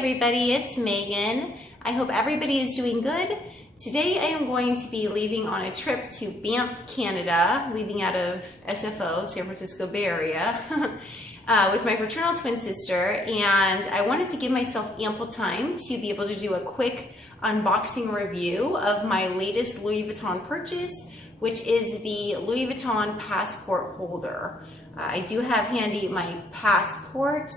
everybody, it's Megan. I hope everybody is doing good. Today I am going to be leaving on a trip to Banff, Canada, leaving out of SFO, San Francisco Bay Area, with my fraternal twin sister, and I wanted to give myself ample time to be able to do a quick unboxing review of my latest Louis Vuitton purchase, which is the Louis Vuitton passport holder. I do have handy my passport.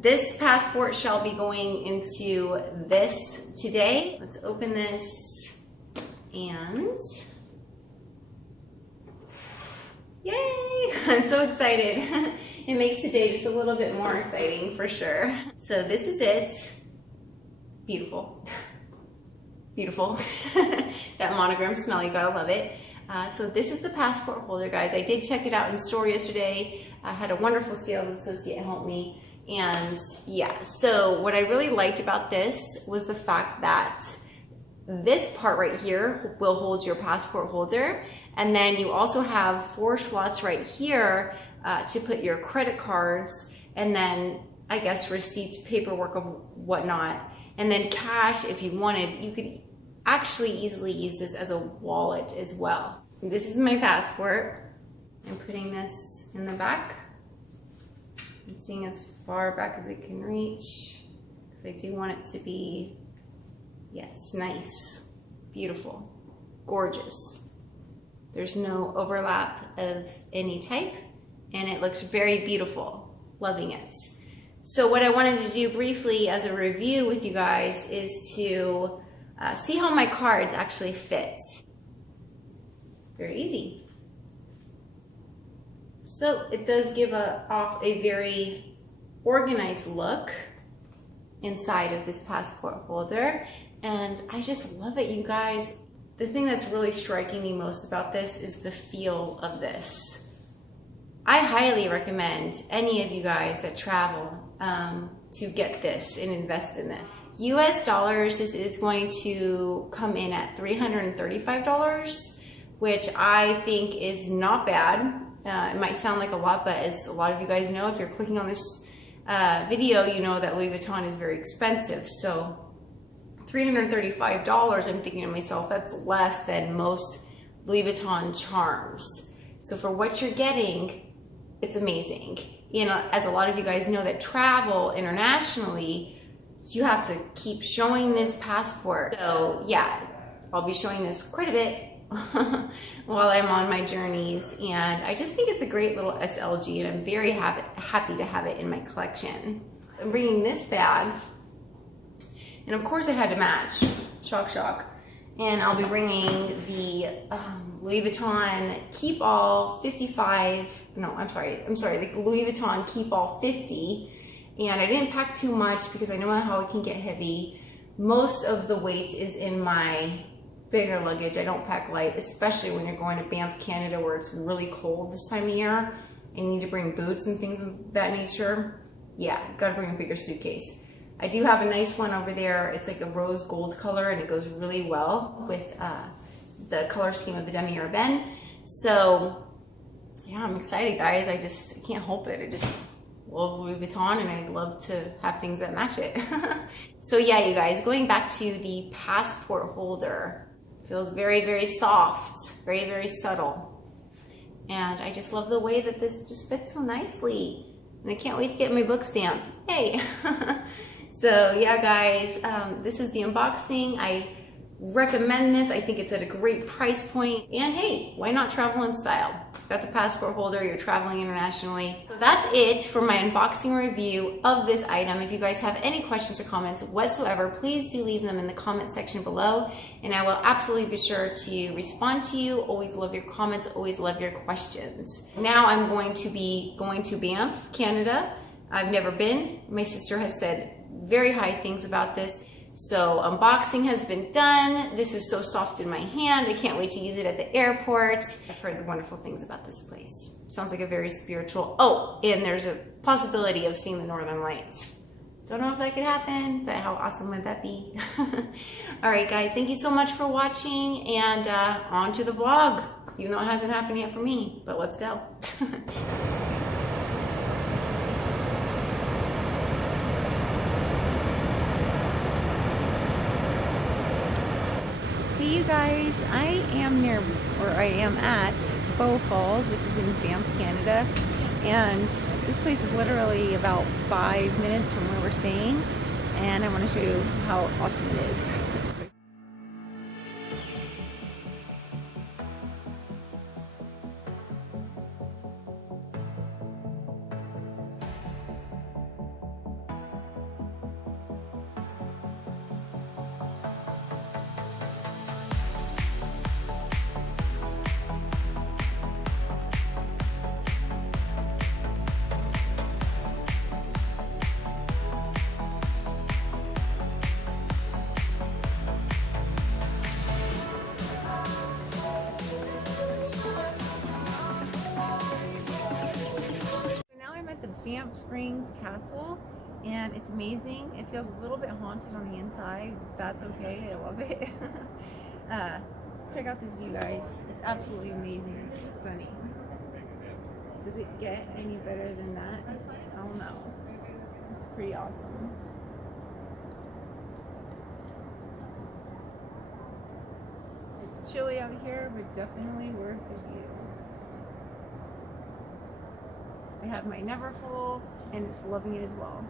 This passport shall be going into this today. Let's open this and yay! I'm so excited. It makes today just a little bit more exciting for sure. So this is it. Beautiful. Beautiful. That monogram smell, you gotta love it. So this is the passport holder, guys. I did check it out in store yesterday. I had a wonderful sales associate help me. And yeah, so what I really liked about this was the fact that this part right here will hold your passport holder. And then you also have 4 slots right here to put your credit cards, and then I guess receipts, paperwork, of whatnot. And then cash, if you wanted, you could actually easily use this as a wallet as well. This is my passport. I'm putting this in the back. I'm seeing as far back as it can reach because I do want it to be, yes, nice, beautiful, gorgeous. There's no overlap of any type, and it looks very beautiful. Loving it. So what I wanted to do briefly as a review with you guys is to see how my cards actually fit. Very easy. So it does give off a very organized look inside of this passport holder, and I just love it, you guys. The thing that's really striking me most about this is the feel of this. I highly recommend any of you guys that travel to get this and invest in this. US dollars, this is going to come in at $335, which I think is not bad. It might sound like a lot, but as a lot of you guys know, if you're clicking on this video, you know that Louis Vuitton is very expensive. So $335, I'm thinking to myself, that's less than most Louis Vuitton charms. So for what you're getting, it's amazing. You know, as a lot of you guys know that travel internationally, you have to keep showing this passport. So yeah, I'll be showing this quite a bit while I'm on my journeys, and I just think it's a great little SLG, and I'm very happy to have it in my collection. I'm bringing this bag, and of course I had to match, shock shock, and I'll be bringing the Louis Vuitton Keep All 55, no, I'm sorry, the Louis Vuitton Keep All 50, and I didn't pack too much because I know how it can get heavy. Most of the weight is in my bigger luggage. I don't pack light, especially when you're going to Banff, Canada, where it's really cold this time of year and you need to bring boots and things of that nature. Yeah, gotta bring a bigger suitcase. I do have a nice one over there. It's like a rose gold color, and it goes really well with the color scheme of the Demi Urbaine. So yeah, I'm excited, guys. I can't help it. I just love Louis Vuitton, and I love to have things that match it. So yeah, you guys, going back to the passport holder, feels very, very soft, very, very subtle. And I just love the way that this just fits so nicely. And I can't wait to get my book stamped. Hey! So yeah, guys, this is the unboxing. I recommend this. I think it's at a great price point. And hey, why not travel in style? You've got the passport holder, you're traveling internationally. So that's it for my unboxing review of this item. If you guys have any questions or comments whatsoever, please do leave them in the comment section below, and I will absolutely be sure to respond to you. Always love your comments, always love your questions. Now I'm going to be going to Banff, Canada. I've never been. My sister has said very high things about this. So unboxing has been done. This is so soft in my hand. I can't wait to use it at the airport. I've heard wonderful things about this place. Sounds like a very spiritual, oh, and there's a possibility of seeing the Northern Lights. Don't know if that could happen, but how awesome would that be? All right, guys, thank you so much for watching, and on to the vlog, even though it hasn't happened yet for me, but let's go. you guys, I am at Bow Falls, which is in Banff, Canada, and this place is literally about 5 minutes from where we're staying, and I want to show you how awesome it is. Banff Springs Castle, and it's amazing. It feels a little bit haunted on the inside. That's okay. I love it. Check out this view, guys. It's absolutely amazing. It's stunning. Does it get any better than that? I don't know. It's pretty awesome. It's chilly out here, but definitely worth the view. I have my NEVERFULL, and it's loving it as well.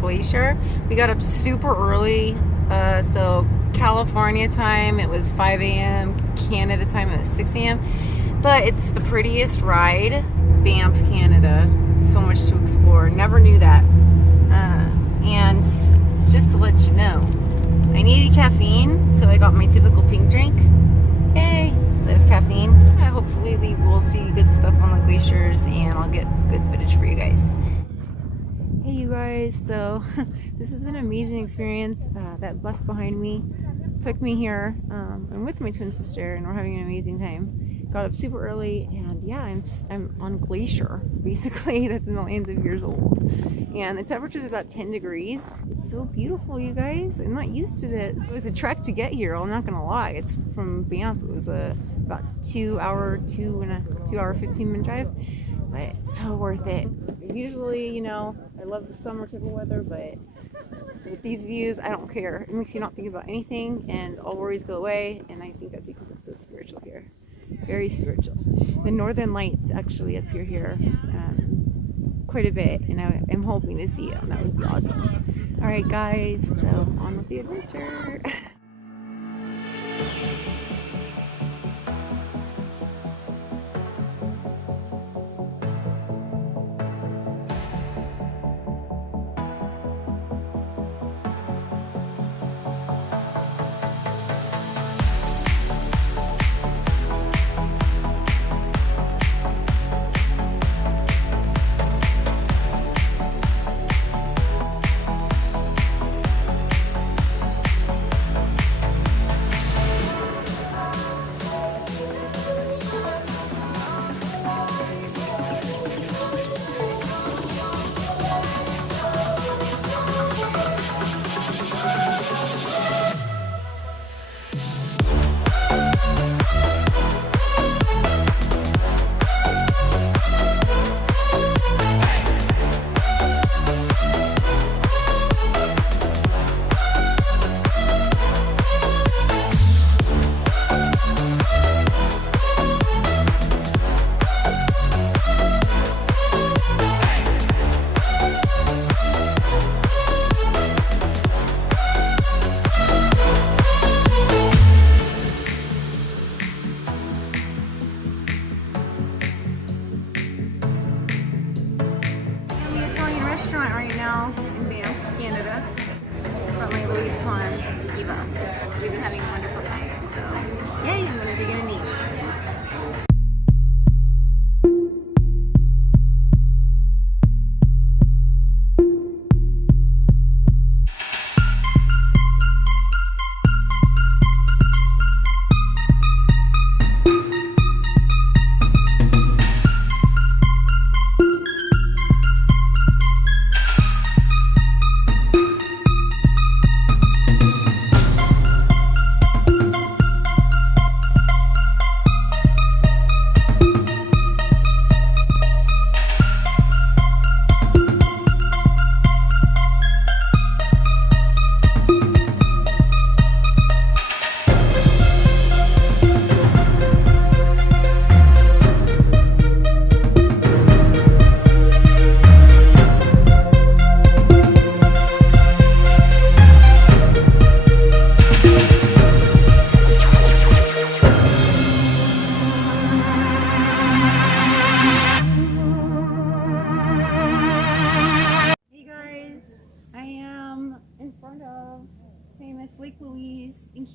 Glacier. We got up super early, so California time it was 5 a.m. Canada time it was 6 a.m. But it's the prettiest ride. Banff, Canada. So much to explore. Never knew that. And just to let you know, I needed caffeine, so I got my typical pink drink. Yay! So I have caffeine. Hopefully we'll see good stuff on the glaciers, and I'll get good footage for you guys. Hey you guys, so this is an amazing experience. That bus behind me took me here. I'm with my twin sister, and we're having an amazing time. Got up super early, and yeah, I'm on Glacier, basically. That's millions of years old, and the temperature is about 10 degrees. It's so beautiful, you guys. I'm not used to this. It was a trek to get here, I'm not gonna lie. It's from Banff. It was about 2 hour 15-minute drive, but it's so worth it. Usually, you know, I love the summer type of weather, but with these views, I don't care. It makes you not think about anything, and all worries go away, and I think that's because it's so spiritual here. Very spiritual. The northern lights actually appear here quite a bit, and I'm hoping to see them. That would be awesome. Alright guys, so on with the adventure.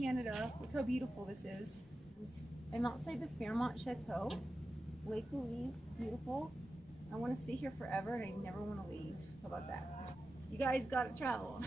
Canada. Look how beautiful this is. I'm outside the Fairmont Chateau. Lake Louise, beautiful. I want to stay here forever and I never want to leave. How about that? You guys gotta travel.